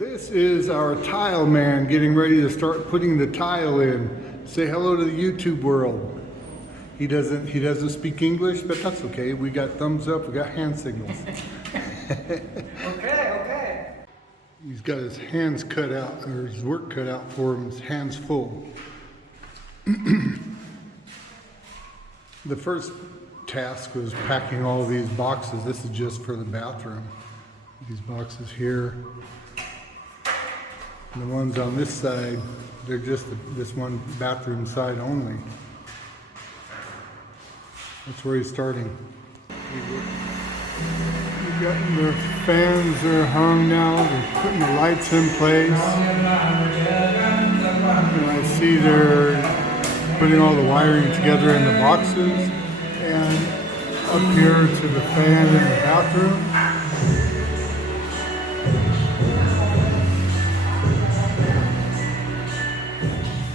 This is our tile man getting ready to start putting the tile in. Say hello to the YouTube world. He doesn't speak English, but that's okay. We got thumbs up, we got hand signals. Okay. He's got his hands cut out, or his work cut out for him, his hands full. The first task was packing all these boxes. This is just for the bathroom. These boxes here. And the ones on this side, they're just this one bathroom side only. That's where he's starting. The fans are hung now. They're putting the lights in place. And I see they're putting all the wiring together in the boxes. And up here to the fan in the bathroom.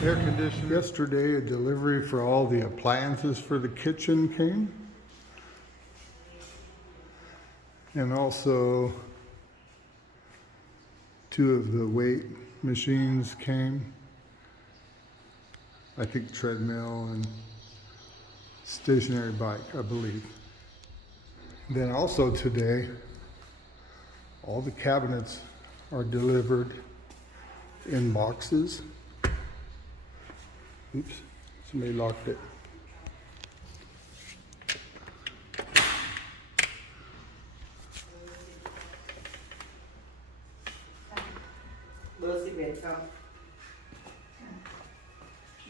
Air conditioner. Yesterday, a delivery for all the appliances for the kitchen came. And also 2 of the weight machines came. I think treadmill and stationary bike, I believe. Then also today, all the cabinets are delivered in boxes. Oops, somebody locked it. Bơ 11 ครับ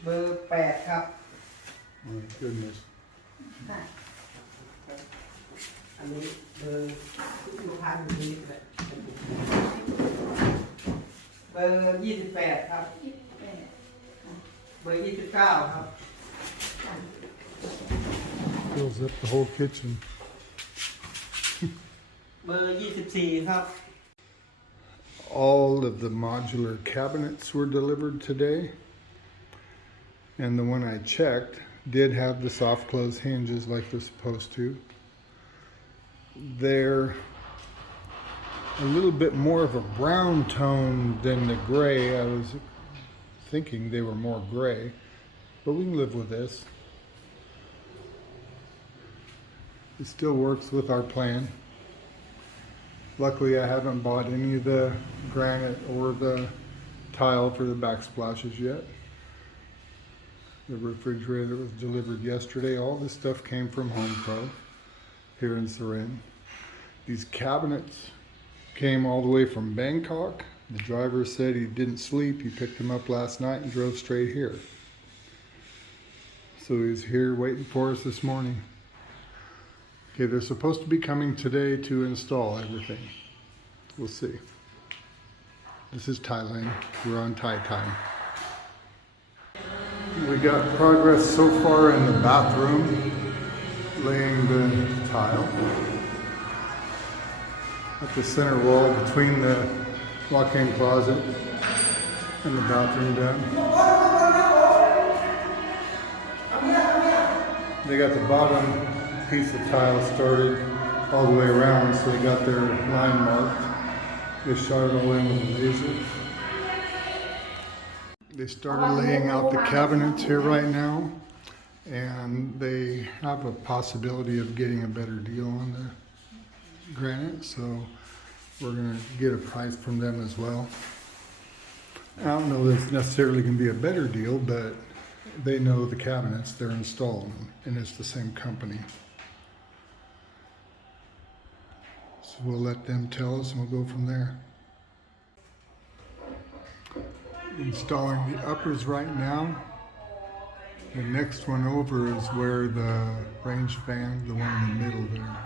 เบอร์ 8 ครับ Oh my goodness. อันนี้เบอร์ลูกค้าอยู่นี่เลยเบอร์ 28 ครับ เบอร์ 29 ครับ Fills up the whole kitchen. เบอร์ 24 ครับ All of the modular cabinets were delivered today. And the one I checked did have the soft close hinges like they're supposed to. They're a little bit more of a brown tone than the gray. I was thinking they were more gray, but we can live with this. It still works with our plan. Luckily, I haven't bought any of the granite or the tile for the backsplashes yet. The refrigerator was delivered yesterday. All this stuff came from Home Pro here in Surin. These cabinets came all the way from Bangkok. The driver said he didn't sleep. He picked them up last night and drove straight here. So he's here waiting for us this morning. Okay, they're supposed to be coming today to install everything. We'll see. This is Thailand. We're on Thai time. We got progress so far in the bathroom, laying the tile at the center wall between the walk-in closet and the bathroom done. They got the bottom piece of tile started all the way around, so they got their line marked. They shot it all in with a laser. They started laying out the cabinets here right now, and they have a possibility of getting a better deal on the granite, so we're going to get a price from them as well. I don't know that it's necessarily going to be a better deal, but they know the cabinets, they're installing them, and it's the same company. So we'll let them tell us and we'll go from there. Installing the uppers right now. The next one over is where the range fan, the one in the middle there.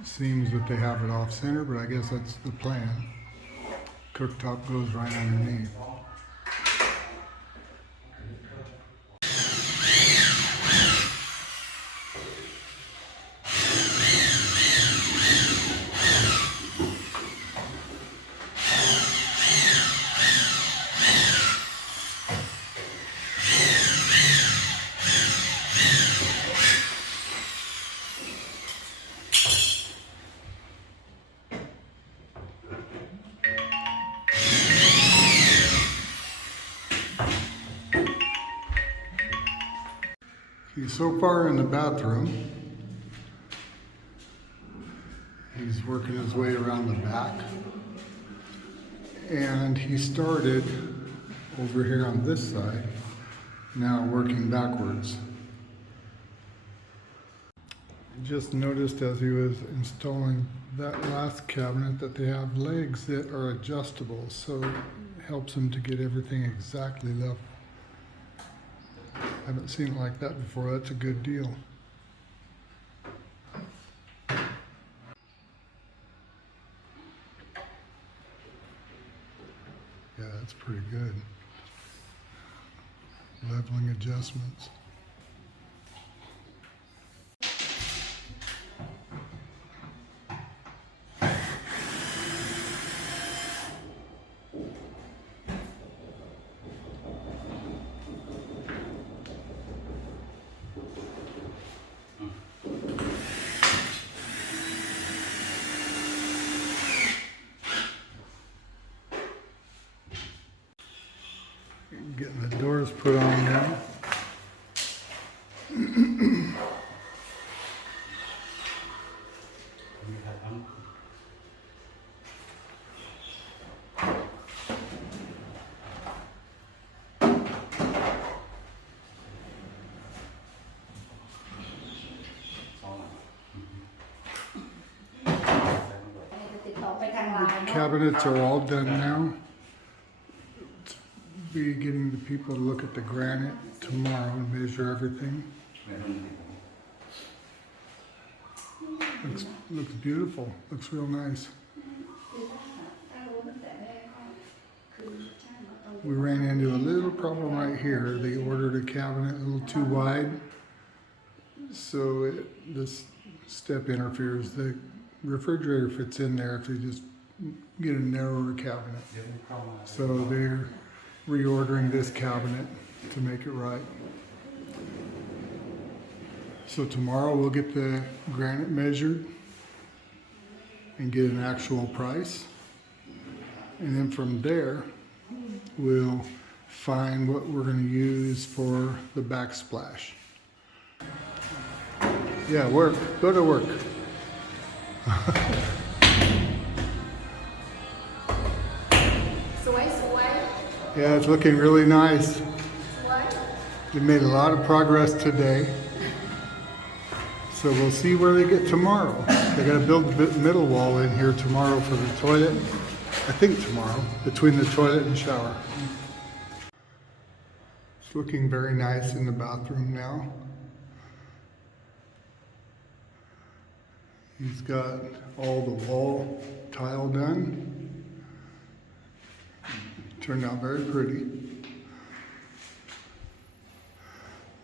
It seems that they have it off center, but I guess that's the plan. Cooktop goes right underneath. So far in the bathroom, he's working his way around the back. And he started over here on this side, now working backwards. Just noticed as he was installing that last cabinet that they have legs that are adjustable, so it helps him to get everything exactly level. I haven't seen it like that before. That's a good deal. Yeah, that's pretty good. Leveling adjustments. Getting the doors put on now. Cabinets are all done now. Be getting the people to look at the granite tomorrow and measure everything. Looks beautiful. Looks real nice. We ran into a little problem right here. They ordered a cabinet a little too wide, so this step interferes. The refrigerator fits in there if they just get a narrower cabinet. So they're reordering this cabinet to make it right. So tomorrow we'll get the granite measured and get an actual price. And then from there, we'll find what we're going to use for the backsplash. Yeah, work. Go to work. Yeah, it's looking really nice. They made a lot of progress today. So we'll see where they get tomorrow. They got to build the middle wall in here tomorrow for the toilet. I think tomorrow, between the toilet and shower. It's looking very nice in the bathroom now. He's got all the wall tile done. Turned out very pretty.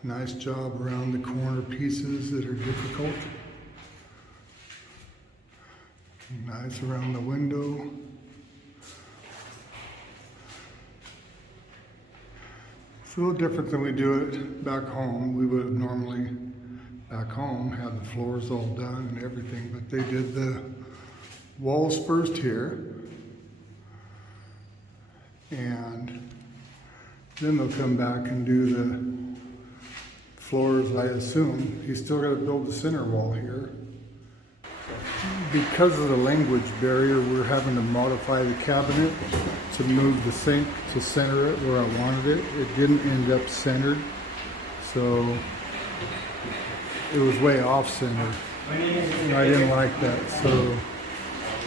Nice job around the corner pieces that are difficult. Nice around the window. It's a little different than we do it back home. We would have normally, back home, had the floors all done and everything, but they did the walls first here. And then they'll come back and do the floors, I assume. He's still got to build the center wall here. Because of the language barrier, we're having to modify the cabinet to move the sink to center it where I wanted it. It didn't end up centered, so it was way off center. And I didn't like that, so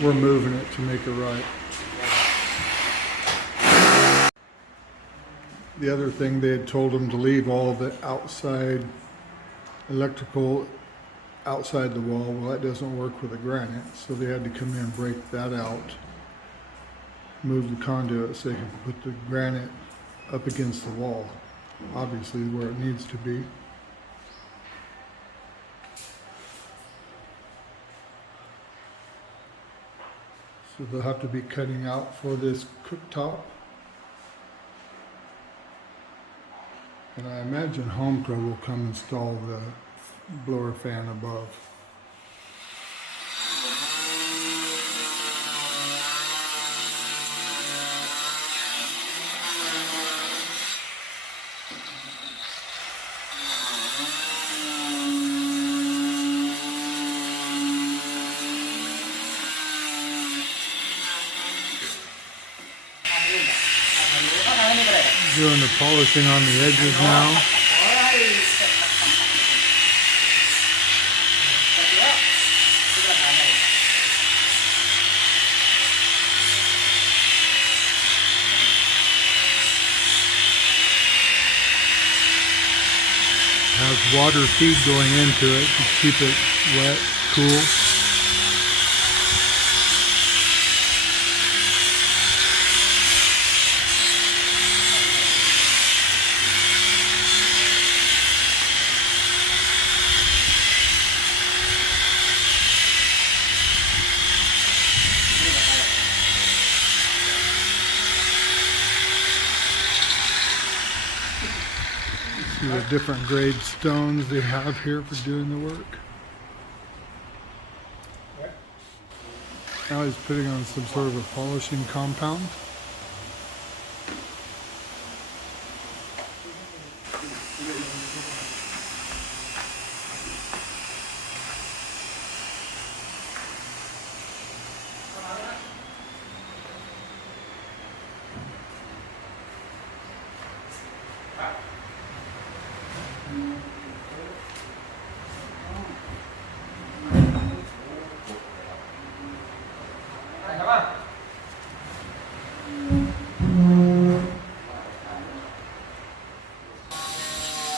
we're moving it to make it right. The other thing, they had told them to leave all the outside electrical outside the wall. Well, that doesn't work with the granite, so they had to come in and break that out, move the conduit so they can put the granite up against the wall, obviously where it needs to be. So they'll have to be cutting out for this cooktop. And I imagine Home Pro will come install the blower fan above. Doing the polishing on the edges now. Has water feed going into it to keep it wet, cool. See the different grade stones they have here for doing the work. Now he's putting on some sort of a polishing compound.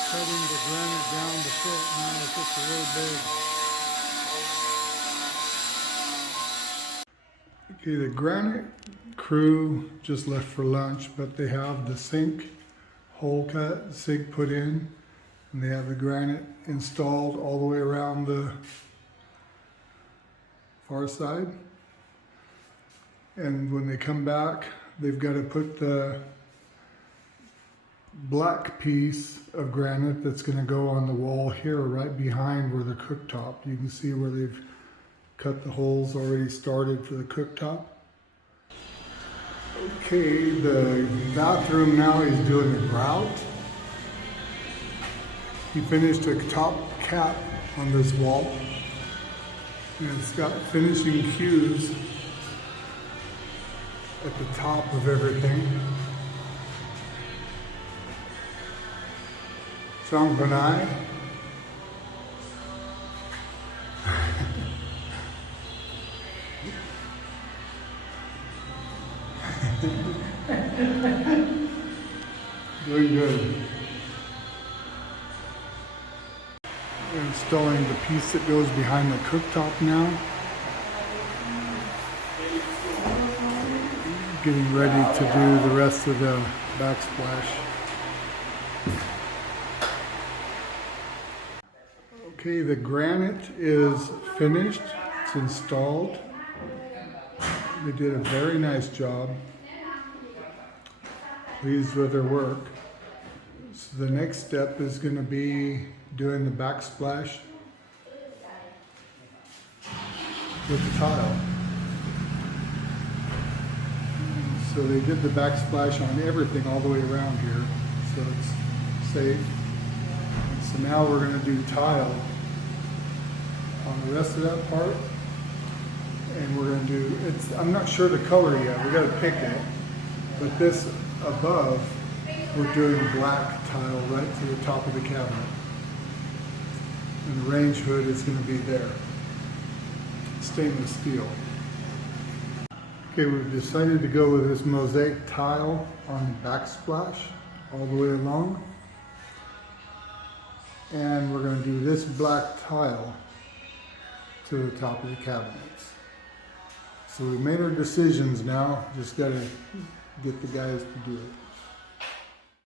Cutting the granite down to fit. Now it's just a little big. Okay, the granite crew just left for lunch, but they have the sink hole cut, sink put in, and they have the granite installed all the way around the far side. And when they come back, they've got to put the black piece of granite that's going to go on the wall here right behind where the cooktop. You can see where they've cut the holes already started for the cooktop. Okay, the bathroom now he's doing a grout. He finished a top cap on this wall. And it's got finishing cues at the top of everything. Sound Granite. Doing good. We're installing the piece that goes behind the cooktop now. Getting ready to do the rest of the backsplash. Okay, the granite is finished. It's installed. They did a very nice job. Pleased with their work. So the next step is going to be doing the backsplash with the tile. So they did the backsplash on everything all the way around here, so it's safe. And so now we're going to do tile on the rest of that part, and we're going to do, I'm not sure the color yet, we got to pick it, but this above, we're doing black tile right to the top of the cabinet. And the range hood is going to be there. Stainless steel. Okay, we've decided to go with this mosaic tile on the backsplash all the way along. And we're going to do this black tile to the top of the cabinets. So we made our decisions now, just got to get the guys to do it.